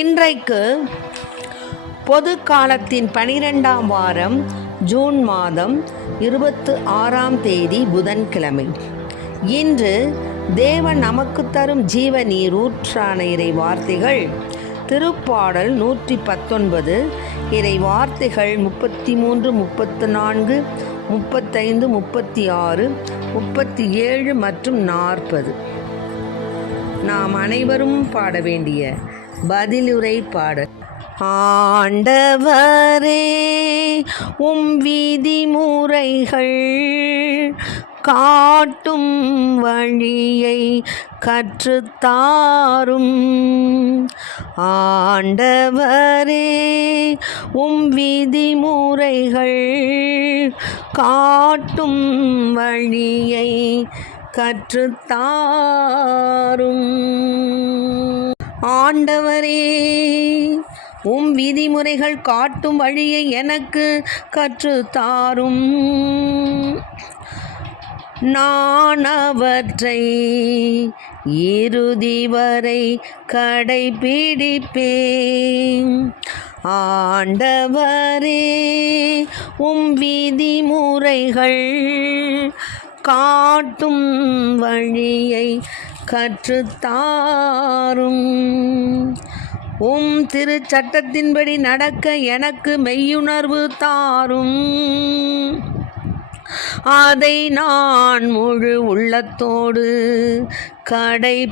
இன்றைக்கு பொது காலத்தின் 12ஆம் வாரம் ஜூன் மாதம் 26ஆம் தேதி புதன்கிழமை. இன்று தேவன் நமக்கு தரும் ஜீவ நீரூற்றான இறை வார்த்தைகள் திருப்பாடல் 119, இறை வார்த்தைகள் 33, 34, 35, 36, 37 மற்றும் 40. நாம் அனைவரும் பாட வேண்டிய பதிலுரை பாடல். ஆண்டவரே, உம் விதிமுறைகள் காட்டும் வழியை கற்றுத்தாரும். ஆண்டவரே, உம் விதிமுறைகள் காட்டும் வழியை கற்றுத்தாரும். ஆண்டவரே, உம் விதிமுறைகள் காட்டும் வழியை எனக்கு கற்றுத்தாரும். நான் அவற்றை இறுதி வரை கடைபிடிப்பேன். ஆண்டவரே, உம் விதிமுறைகள் காட்டும் வழியை கற்றுத்தாரும். உம் திருச்சட்டத்தின்படி நடக்க எனக்கு மெய்யுணர்வு தாரும். அதை நான் முழு உள்ளத்தோடு கடைபிடிப்பேன்.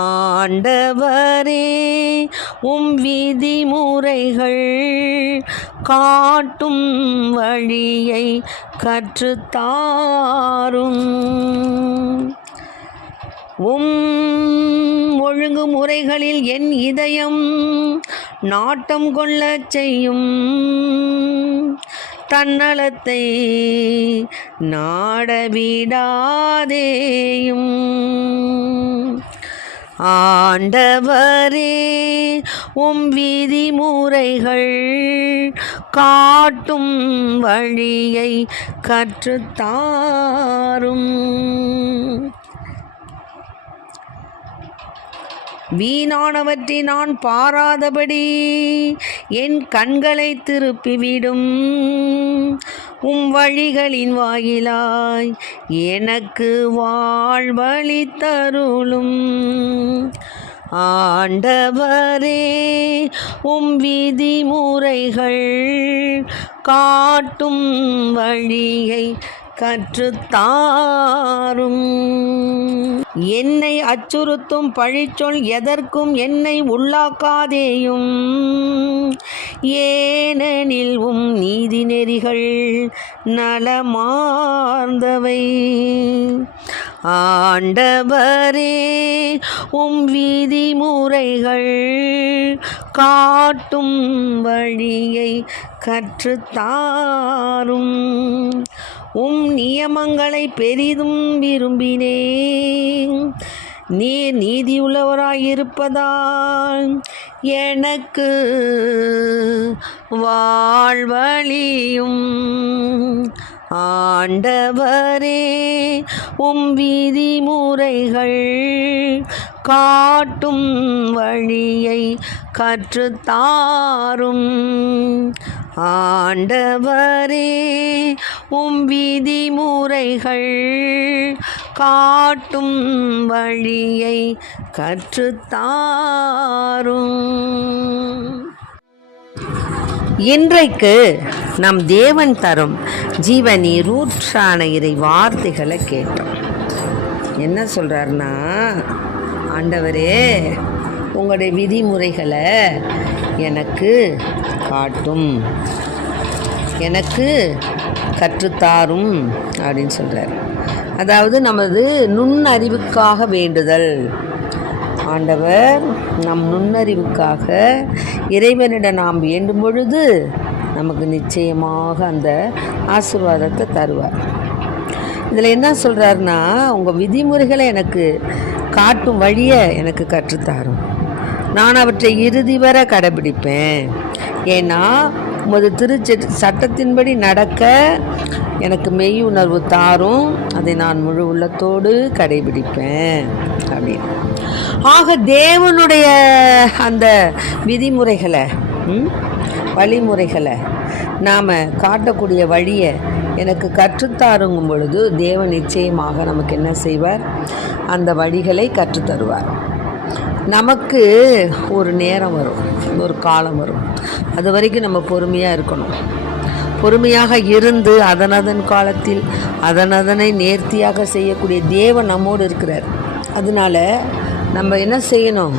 ஆண்டவரே, உம் விதிமுறைகள் காட்டும் வழியை கற்றுத்தாரும். உம் ஒழுங்குமுறைகளில் என் இதயம் நாட்டம் கொள்ளச் செய்யும். தன்னலத்தை நாடவிடாதேயும். ஆண்டவரே, உம் விதிமுறைகள் காட்டும் வழியை கற்றுத்தாரும். வீணானவற்றை நான் பாராதபடி என் கண்களை திருப்பிவிடும். உம் வழிகளின் வாயிலாய் எனக்கு வாழ்வளித்தருளும். ஆண்டவரே, உம் விதிமுறைகள் காட்டும் வழியை கற்றுத்தாரும். என்னை அச்சுறுத்தும் பழிச்சொல் எதற்கும் என்னை உள்ளாக்காதேயும். ஏனெனில் உம் நீதி நெறிகள் நலமார்ந்தவை. ஆண்டவரே, உம் விதிமுறைகள் காட்டும் வழியை கற்றுத்தாரும். உம் நியமங்களை பெரிதும் விரும்பினேன். நீர் நீதியுள்ளவராயிருப்பதால் எனக்கு வாழ்வளியும். ஆண்டவரே, உம் விதிமுறைகள் காட்டும் வழியை கற்றுத்தாரும். ஆண்டவரே, உம் விதிமுறைகள் காட்டும் வழியை கற்றுத்தாரும். இன்றைக்கு நம் தேவன் தரும் ஜீவ நீரூற்றான இறை வார்த்தைகளை கேட்டோம். என்ன சொல்றாருன்னா, ஆண்டவரே, உங்களுடைய விதிமுறைகளை எனக்கு காட்டும், எனக்கு கற்றுத்தாரும் அப்படின்னு சொல்கிறார். அதாவது நமது நுண்ணறிவுக்காக வேண்டுதல். ஆண்டவர் நம் நுண்ணறிவுக்காக இறைவனிடம் நாம் வேண்டும் பொழுது நமக்கு நிச்சயமாக அந்த ஆசீர்வாதத்தை தருவார். இதில் என்ன சொல்கிறாருன்னா, உங்கள் விதிமுறைகளை எனக்கு காட்டும் வழியை எனக்கு கற்றுத்தாரும். நான் அவற்றை இறுதி வர கடைபிடிப்பேன். ஏன்னா உமது சட்டத்தின்படி நடக்க எனக்கு மெய் உணர்வு தாரும். அதை நான் முழு உள்ளத்தோடு கடைபிடிப்பேன் அப்படின்னு. ஆக தேவனுடைய அந்த விதிமுறைகளை வழிமுறைகளை நாம் காட்டக்கூடிய வழியை எனக்கு கற்றுத்தாருங்கும் பொழுது தேவன் நிச்சயமாக நமக்கு என்ன செய்வார்? அந்த வழிகளை கற்றுத்தருவார். நமக்கு ஒரு நேரம் வரும், ஒரு காலம் வரும். அது வரைக்கும் நம்ம பொறுமையாக இருக்கணும். பொறுமையாக இருந்து அதனதன் காலத்தில் அதனை நேர்த்தியாக செய்யக்கூடிய தேவன் நம்மோடு இருக்கிறார். அதனால நம்ம என்ன செய்யணும்?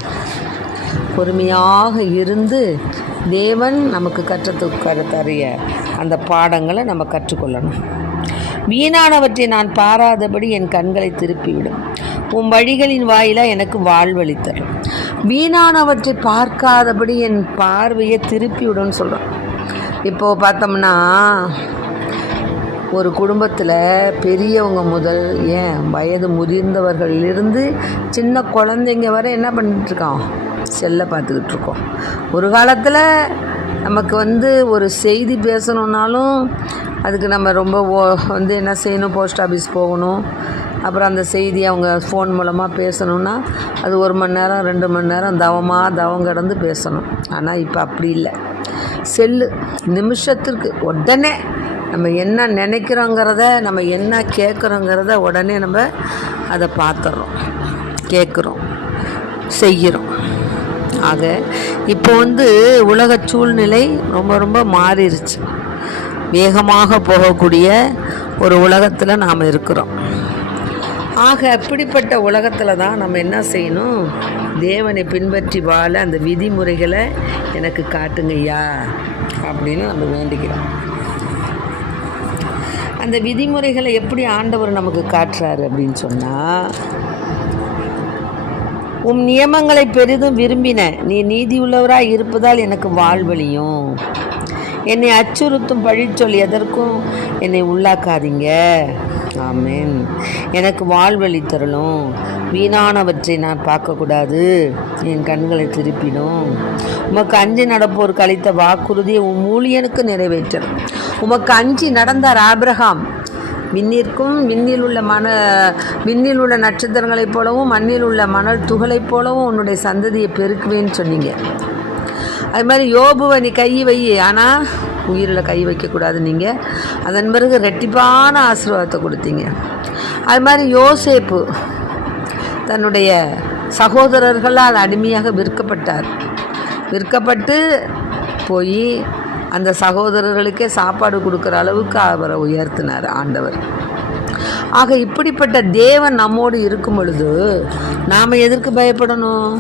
பொறுமையாக இருந்து தேவன் நமக்கு கற்றுத்தரிய அந்த பாடங்களை நம்ம கற்றுக்கொள்ளணும். வீணானவற்றை நான் பாராதபடி என் கண்களை திருப்பிவிடும், உன் வழிகளின் வாயிலாக எனக்கு வாழ்வளித்தரும். வீணானவற்றை பார்க்காதபடி என் பார்வையை திருப்பிவிடும்னு சொல்கிறோம். இப்போது பார்த்தோம்னா ஒரு குடும்பத்தில் பெரியவங்க முதல் வயது முதிர்ந்தவர்களிலிருந்து சின்ன குழந்தைங்க வரை என்ன பண்ணிகிட்ருக்கோம்? செல்லை பார்த்துக்கிட்டு இருக்கோம். ஒரு காலத்தில் நமக்கு ஒரு செய்தி பேசணுன்னாலும் அதுக்கு நம்ம ரொம்ப என்ன செய்யணும்? போஸ்ட் ஆஃபீஸ் போகணும். அப்புறம் அந்த செய்தி அவங்க ஃபோன் மூலமாக பேசணுன்னா அது 1 மணி நேரம் 2 மணி நேரம் தவம் கடந்து பேசணும். ஆனால் இப்போ அப்படி இல்லை. செல்லு நிமிஷத்திற்கு உடனே நம்ம என்ன நினைக்கிறோங்கிறத, நம்ம என்ன கேட்குறோங்கிறத உடனே நம்ம அதை பார்த்துட்றோம், கேட்குறோம், செய்கிறோம். ஆக இப்போ உலக சூழ்நிலை ரொம்ப ரொம்ப மாறிடுச்சு. வேகமாக போகக்கூடிய ஒரு உலகத்தில் நாம் இருக்கிறோம். ஆக அப்படிப்பட்ட உலகத்தில் தான் நம்ம என்ன செய்யணும்? தேவனை பின்பற்றி வாழ அந்த விதிமுறைகளை எனக்கு காட்டுங்கய்யா அப்படின்னு நம்ம வேண்டிக்கிறோம். அந்த விதிமுறைகளை எப்படி ஆண்டவர் நமக்கு காட்டுறாரு அப்படின்னு சொன்னால், உம் நியமங்களை பெரிதும் விரும்பின, நீ நீதி உள்ளவராய் இருப்பதால் எனக்கு வாழ்வழியும். என்னை அச்சுறுத்தும் பழிச்சொல் எதற்கும் என்னை உள்ளாக்காதீங்க. ஆமென். எனக்கு வாழ்வழி தரணும். வீணானவற்றை நான் பார்க்கக்கூடாது, என் கண்களை திருப்பிடும். உமக்கு அஞ்சி நடப்போருக்கு அளித்த வாக்குறுதியை உம் ஊழியனுக்கு நிறைவேற்றணும். உமக்கு அஞ்சி நடந்தார் ஆபிரகாம். விண்ணிற்கும் விண்ணில் உள்ள நட்சத்திரங்களைப் போலவும் மண்ணில் உள்ள மணல் துகளைப் போலவும் உன்னுடைய சந்ததியை பெருக்குவேன்னு சொன்னீங்க. அது மாதிரி யோபுவை நீ கை வை, ஆனால் உயிரில் கை வைக்கக்கூடாது நீங்கள். அதன் பிறகு ரெட்டிப்பான ஆசீர்வாதத்தை கொடுத்தீங்க. அது மாதிரி யோசேப்பு தன்னுடைய சகோதரர்களால் அடிமையாக விற்கப்பட்டு போய் அந்த சகோதரர்களுக்கே சாப்பாடு கொடுக்குற அளவுக்கு அவரை உயர்த்தினார் ஆண்டவர். ஆக இப்படிப்பட்ட தேவன் நம்மோடு இருக்கும் பொழுது நாம் எதற்கு பயப்படணும்?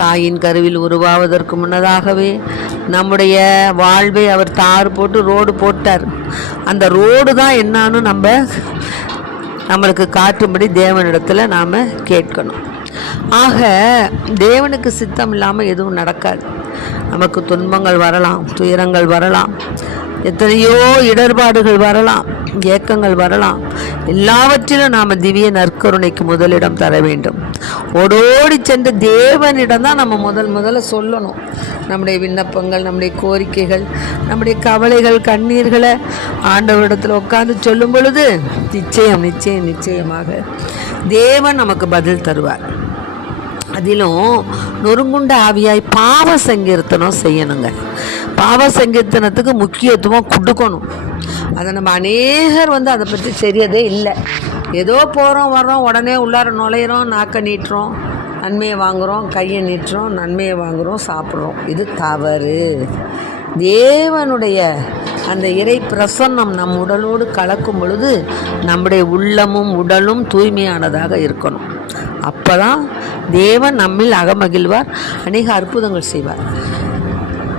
தாயின் கருவில் உருவாவதற்கு முன்னதாகவே நம்முடைய வாழ்வை அவர் தார் போட்டு ரோடு போட்டார். அந்த ரோடு தான் என்னான்னு நம்மளுக்கு காட்டும்படி தேவனிடத்தில் நாம் கேட்கணும். ஆக தேவனுக்கு சித்தம் இல்லாமல் எதுவும் நடக்காது. நமக்கு துன்பங்கள் வரலாம், துயரங்கள் வரலாம், எத்தனையோ இடர்பாடுகள் வரலாம், ஏக்கங்கள் வரலாம். எல்லாவற்றிலும் நாம் திவ்ய நற்கருணைக்கு முதலிடம் தர வேண்டும். ஓடோடி சென்று தேவனிடம் தான் நம்ம முதல்ல சொல்லணும். நம்முடைய விண்ணப்பங்கள், நம்முடைய கோரிக்கைகள், நம்முடைய கவலைகள், கண்ணீர்களை ஆண்டவரிடத்தில் உட்கார்ந்து சொல்லும் பொழுது நிச்சயமாக தேவன் நமக்கு பதில் தருவார். அதிலும் நொறுங்குண்ட ஆவியாய் பாவ சங்கீர்த்தனம் செய்யணுங்க. பாவ சங்கீர்த்தனத்துக்கு முக்கியத்துவம் கொடுக்கணும். அதை நம்ம அநேகர் அதை பற்றி தெரியதே இல்லை. ஏதோ போகிறோம் வர்றோம், உடனே உள்ளார நுழையிறோம், நாக்கை நீட்டுறோம், நன்மையை வாங்குகிறோம், கையை நீட்டுறோம், நன்மையை வாங்குகிறோம், சாப்பிட்றோம். இது தவறு. தேவனுடைய அந்த இறை பிரசன்னம் நம் உடலோடு கலக்கும் பொழுது நம்முடைய உள்ளமும் உடலும் தூய்மையானதாக இருக்கணும். அப்போ தான் தேவன் நம்மில் அகமகிழ்வார், அநேக அற்புதங்கள் செய்வார்.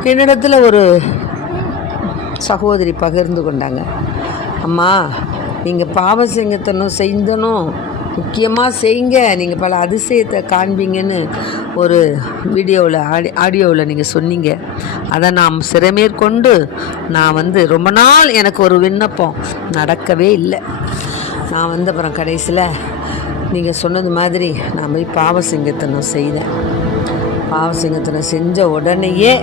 என்னிடத்தில் ஒரு சகோதரி பகிர்ந்து கொண்டாங்க. அம்மா, நீங்கள் பாவ செய்தனும் முக்கியமாக செய்யுங்க, நீங்கள் பல அதிசயத்தை காண்பீங்கன்னு ஒரு ஆடியோவில் நீங்கள் சொன்னீங்க. அதை நாம் சிறமேற்கொண்டு நான் ரொம்ப நாள் எனக்கு ஒரு விண்ணப்பம் நடக்கவே இல்லை. நான் அப்புறம் கடைசியில் நீங்கள் சொன்னது மாதிரி நான் போய் பாவசிங்கத்தனம் செய்தேன். பாவசிங்கத்தனம் செஞ்ச உடனேயே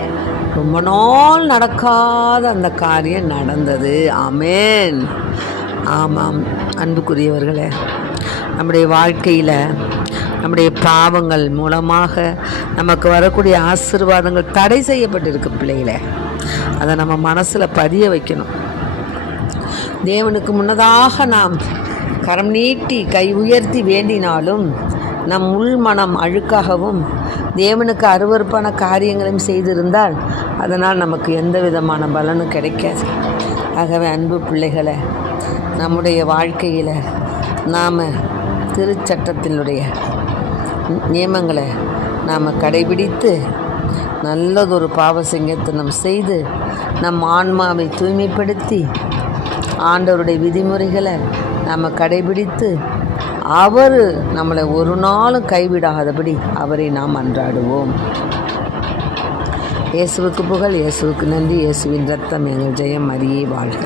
ரொம்ப நாள் நடக்காத அந்த காரியம் நடந்தது. ஆமென். ஆமாம் அன்புக்குரியவர்களே, நம்முடைய வாழ்க்கையில் நம்முடைய பாவங்கள் மூலமாக நமக்கு வரக்கூடிய ஆசீர்வாதங்கள் தடை செய்யப்பட்டிருக்கு பிள்ளைகளே. அதை நம்ம மனசில் பதிய வைக்கணும். தேவனுக்கு முன்னதாக நாம் கரம் நீட்டி கை உயர்த்தி வேண்டினாலும் நம் உள்மனம் அழுக்காகவும் தேவனுக்கு அருவருப்பான காரியங்களையும் செய்திருந்தால் அதனால் நமக்கு எந்த விதமான பலனும் கிடைக்காது. ஆகவே அன்பு பிள்ளைகளை, நம்முடைய வாழ்க்கையில் நாம் திருச்சட்டத்தினுடைய நியமங்களை நாம் கடைபிடித்து நல்லதொரு பாவ சங்கீர்த்தனம் செய்து நம் ஆன்மாவை தூய்மைப்படுத்தி ஆண்டவருடைய விதிமுறைகளை நாம் கடைபிடித்து அவர் நம்மளை ஒரு நாளும் கைவிடாதபடி அவரை நாம் அன்றாடுவோம். இயேசுவுக்கு புகழ், இயேசுவுக்கு நன்றி. இயேசுவின் ரத்தம் எங்கள் ஜெயம். மரியே வாழ்க.